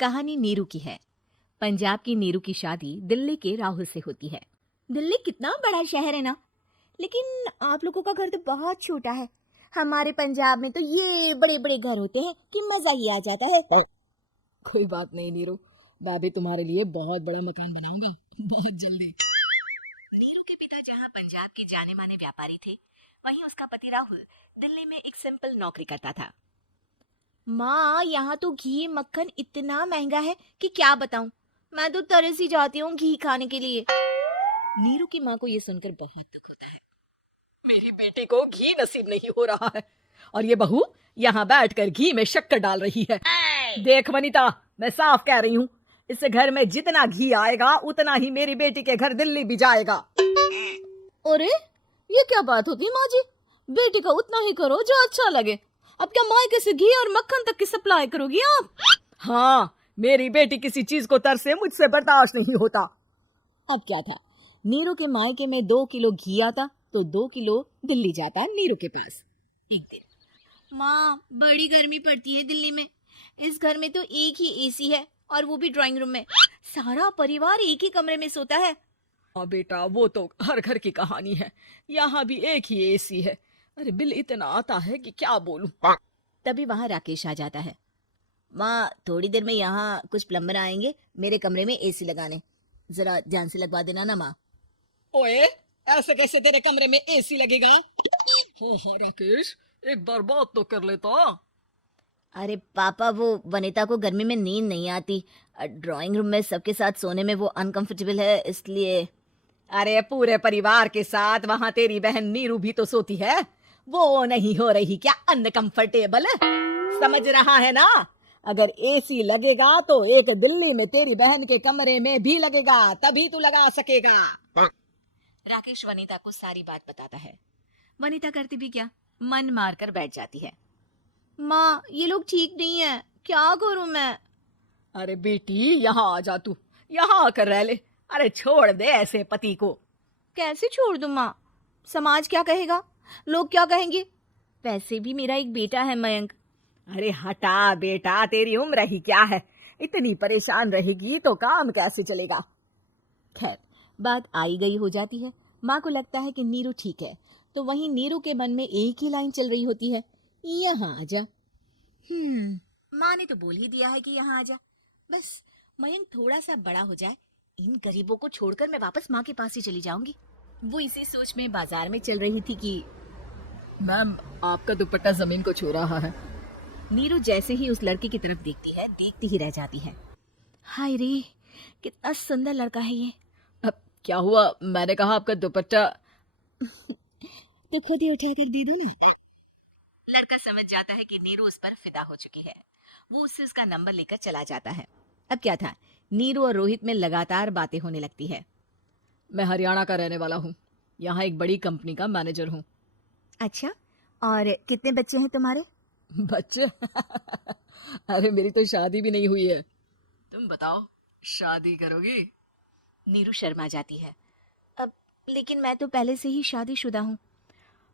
कहानी नीरू की है। पंजाब की नीरू की शादी दिल्ली के राहुल से होती है। दिल्ली कितना बड़ा शहर है ना, लेकिन आप लोगों का घर तो बहुत छोटा है। हमारे पंजाब में तो ये बड़े बड़े घर होते हैं कि मजा ही आ जाता है। कोई बात नहीं नीरू, मैं भी तुम्हारे लिए बहुत बड़ा मकान बनाऊंगा बहुत जल्दी। नीरू के पिता जहाँ पंजाब के जाने माने व्यापारी थे, वहीं उसका पति राहुल दिल्ली में एक सिंपल नौकरी करता था। माँ, यहाँ तो घी मक्खन इतना महंगा है कि क्या बताऊं। मैं तो तरस ही जाती हूँ घी खाने के लिए। नीरू की माँ को ये सुनकर बहुत दुख होता है। मेरी बेटी को घी नसीब नहीं हो रहा है और ये बहू यहाँ बैठकर घी में शक्कर डाल रही है। देख वनिता, मैं साफ कह रही हूँ, इस घर में जितना घी आएगा उतना ही मेरी बेटी के घर दिल्ली भी जाएगा। अरे ये क्या बात होती माँ जी, बेटी का उतना ही करो जो अच्छा लगे। अब क्या मायके से घी और मक्खन तक की सप्लाई करोगी आप? हाँ, मेरी बेटी किसी चीज को तरसे मुझसे बर्दाश्त नहीं होता। अब क्या था, नीरू के मायके में 2 किलो घी आता तो 2 किलो दिल्ली जाता नीरू के पास। एक दिन, माँ, बड़ी गर्मी पड़ती है दिल्ली में। इस घर में तो एक ही एसी है और वो भी ड्राइंग रूम में। सारा परिवार एक ही कमरे में सोता है। हाँ बेटा, वो तो हर घर की कहानी है। यहाँ भी एक ही एसी है। अरे बिल इतना आता है कि क्या बोलूं। तभी वहां राकेश आ जाता है। माँ, थोड़ी देर में यहाँ कुछ प्लम्बर आएंगे मेरे कमरे में एसी लगाने, जरा ध्यान से लगवा देना ना माँ। ओए, ऐसे कैसे तेरे कमरे में एसी लगेगा? हाँ राकेश, एक बार बात तो कर लेता। अरे पापा, वो वनिता को गर्मी में नींद नहीं आती, ड्राइंग रूम में सबके साथ सोने में वो अनकंफर्टेबल है, इसलिए। अरे पूरे परिवार के साथ वहाँ तेरी बहन नीरू भी तो सोती है, वो नहीं हो रही क्या अनकंफर्टेबल? समझ रहा है ना? अगर एसी लगेगा तो एक दिल्ली में तेरी बहन के कमरे में भी लगेगा, तभी तू लगा सकेगा। राकेश वनिता को सारी बात बताता है। वनिता करती भी क्या, मन मार कर बैठ जाती है। माँ, ये लोग ठीक नहीं है, क्या करूं मैं? अरे बेटी, यहाँ आ जा, तू यहाँ आकर रह ले। अरे छोड़ दे ऐसे पति को। कैसे छोड़ दूं माँ? समाज क्या कहेगा, लोग क्या कहेंगे? वैसे भी मेरा एक बेटा है मयंक। अरे हटा बेटा, तेरी उम्र ही क्या है, इतनी परेशान रहेगी तो काम कैसे चलेगा। खैर, बात आई गई हो जाती है। माँ को लगता है कि नीरू ठीक है, तो वहीं नीरू के मन में एक ही लाइन चल रही होती है, यहाँ आजा। माँ ने तो बोल ही दिया है कि यहाँ आजा, बस मयंक थोड़ा सा बड़ा हो जाए, इन गरीबों को छोड़कर मैं वापस माँ के पास ही चली जाऊंगी। वो इसी सोच में बाजार में चल रही थी कि मैम, आपका दुपट्टा जमीन को छू रहा है। नीरू जैसे ही उस लड़के की तरफ देखती है, देखती ही रह जाती है। हाय रे, कितना सुंदर लड़का है ये। अब क्या हुआ? मैंने कहा आपका दुपट्टा। तो खुद ही उठा कर दे दो ना। लड़का समझ जाता है कि नीरू उस पर फिदा हो चुकी है। वो उससे उसका नंबर लेकर चला जाता है। अब क्या था, नीरू और रोहित में लगातार बातें होने लगती है। मैं हरियाणा का रहने वाला हूँ, यहाँ एक बड़ी कंपनी का मैनेजर हूँ। अच्छा, और कितने बच्चे हैं तुम्हारे? बच्चे? अरे मेरी तो शादी भी नहीं हुई है। तुम बताओ, शादी करोगी? नीरू शर्मा जाती है। अब लेकिन मैं तो पहले से ही शादीशुदा हूँ।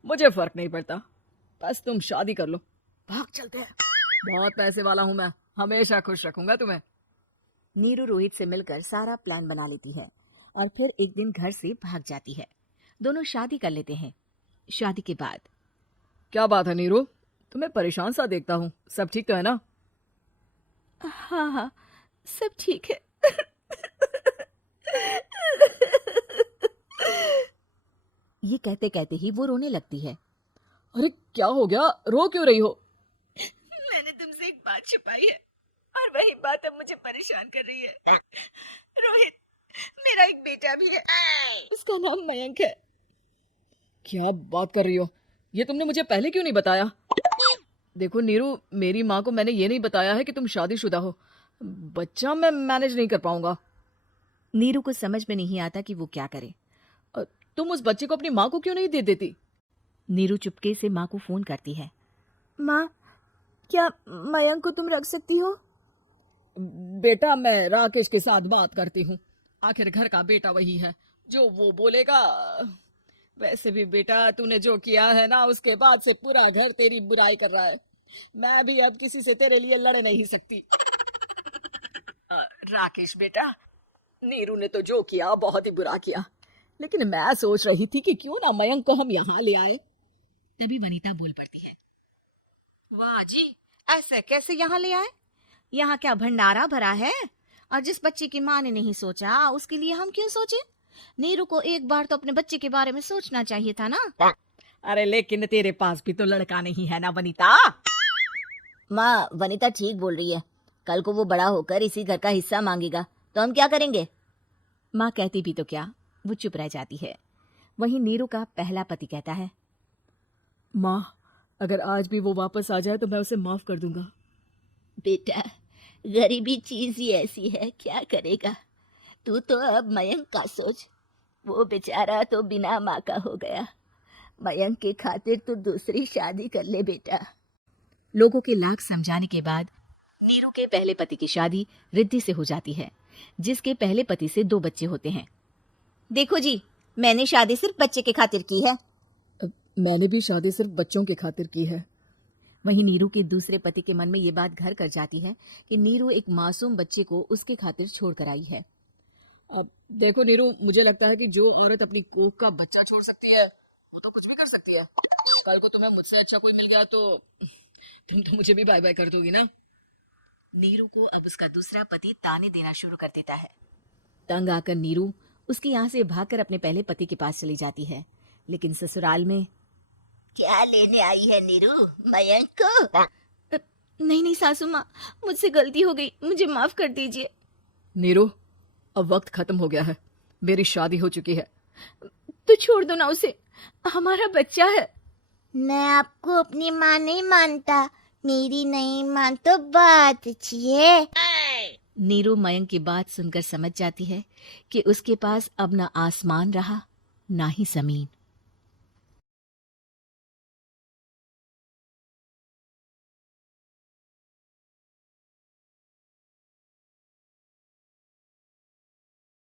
मुझे फर्क नहीं पड़ता, बस तुम शादी कर लो, भाग चलते हैं। बहुत पैसे वाला हूँ मैं, हमेशा खुश रखूंगा तुम्हें। नीरू रोहित से मिलकर सारा प्लान बना लेती है और फिर एक दिन घर से भाग जाती है। दोनों शादी कर लेते हैं। शादी के बाद, क्या बात है नीरू, तुम्हें परेशान सा देखता हूँ, सब ठीक तो है ना? हाँ हाँ, सब ठीक है। ये कहते कहते ही वो रोने लगती है। अरे क्या हो गया, रो क्यों रही हो? मैंने तुमसे एक बात छिपाई है और वही बात अब मुझे परेशान कर रही है। रोहित, मेरा एक बेटा भी है, उसका नाम मयंक है। क्या बात कर रही हो, ये तुमने मुझे पहले क्यों नहीं बताया? देखो नीरू, मेरी माँ को मैंने ये नहीं बताया है कि तुम शादीशुदा हो, बच्चा मैं मैनेज नहीं कर पाऊंगा। नीरू को समझ में नहीं आता कि वो क्या करे। तुम उस बच्चे को अपनी माँ को क्यों नहीं दे देती? नीरू चुपके से माँ को फोन करती है। माँ, क्या मयंक को तुम रख सकती हो? बेटा, मैं राकेश के साथ बात करती हूँ, आखिर घर का बेटा वही है, जो वो बोलेगा। वैसे भी बेटा, तूने जो किया है ना, उसके बाद से पूरा घर तेरी बुराई कर रहा है। मैं भी अब किसी से तेरे लिए लड़ नहीं सकती। राकेश बेटा, नीरू ने तो जो किया बहुत ही बुरा किया, लेकिन मैं सोच रही थी कि क्यों ना मयंक को हम यहाँ ले आए। तभी वनीता बोल पड़ती है, वाह जी, ऐसे कैसे यहाँ ले आए? यहाँ क्या भंडारा भरा है? और जिस बच्चे की माँ ने नहीं सोचा उसके लिए हम क्यों सोचे? नीरू को एक बार तो अपने बच्चे के बारे में सोचना चाहिए था ना। अरे लेकिन तेरे पास भी तो लड़का नहीं है ना वनीता। माँ, वनीता ठीक बोल रही है। कल को वो बड़ा होकर इसी घर का हिस्सा मांगेगा तो हम क्या करेंगे? माँ कहती भी तो क्या, वो चुप रह जाती है। वहीं नीरू का पहला पति कहता है, माँ, अगर आज भी वो वापस आ जाए तो मैं उसे माफ कर दूंगा। बेटा, गरीबी चीज ही ऐसी है, क्या करेगा। तू तो अब मयंक का सोच। वो बेचारा तो बिना माँ का हो गया। मयंक के खातिर तू दूसरी शादी कर ले बेटा। लोगों के लाख समझाने के बाद नीरू के पहले पति की शादी रिद्धि से हो जाती है, जिसके पहले पति से 2 बच्चे होते हैं। देखो जी, मैंने शादी सिर्फ बच्चे के खातिर की है। मैंने भी शादी सिर्फ बच्चों के खातिर की है। वहीं नीरू के दूसरे पति के मन में ये बात घर कर जाती है कि नीरू एक मासूम बच्चे को उसके खातिर छोड़ कर आई है। अब देखो नीरू, मुझे लगता है कि जो औरत अपनी कोख का बच्चा छोड़ सकती है वो तो कुछ भी कर सकती है। कल को तुम्हें मुझसे अच्छा कोई मिल गया तो तुम तो मुझे भी बाय बाय कर दोगी ना। नीरू को अब उसका दूसरा पति ताने देना शुरू कर देता है। तंग आकर नीरू उसके यहाँ से भागकर अपने पहले पति के पास चली जाती है, लेकिन ससुराल में क्या लेने आई है नीरू, मयंक को? नहीं नहीं सासू माँ, मुझसे गलती हो गई, मुझे माफ कर दीजिए। नीरू, अब वक्त खत्म हो गया है, मेरी शादी हो चुकी है। तो छोड़ दो ना उसे, हमारा बच्चा है। मैं आपको अपनी माँ नहीं मानता। मेरी नहीं मान तो बात अच्छी है। नीरू मयंक की बात सुनकर समझ जाती है कि उसके पास अब न आसमान रहा ना ही जमीन।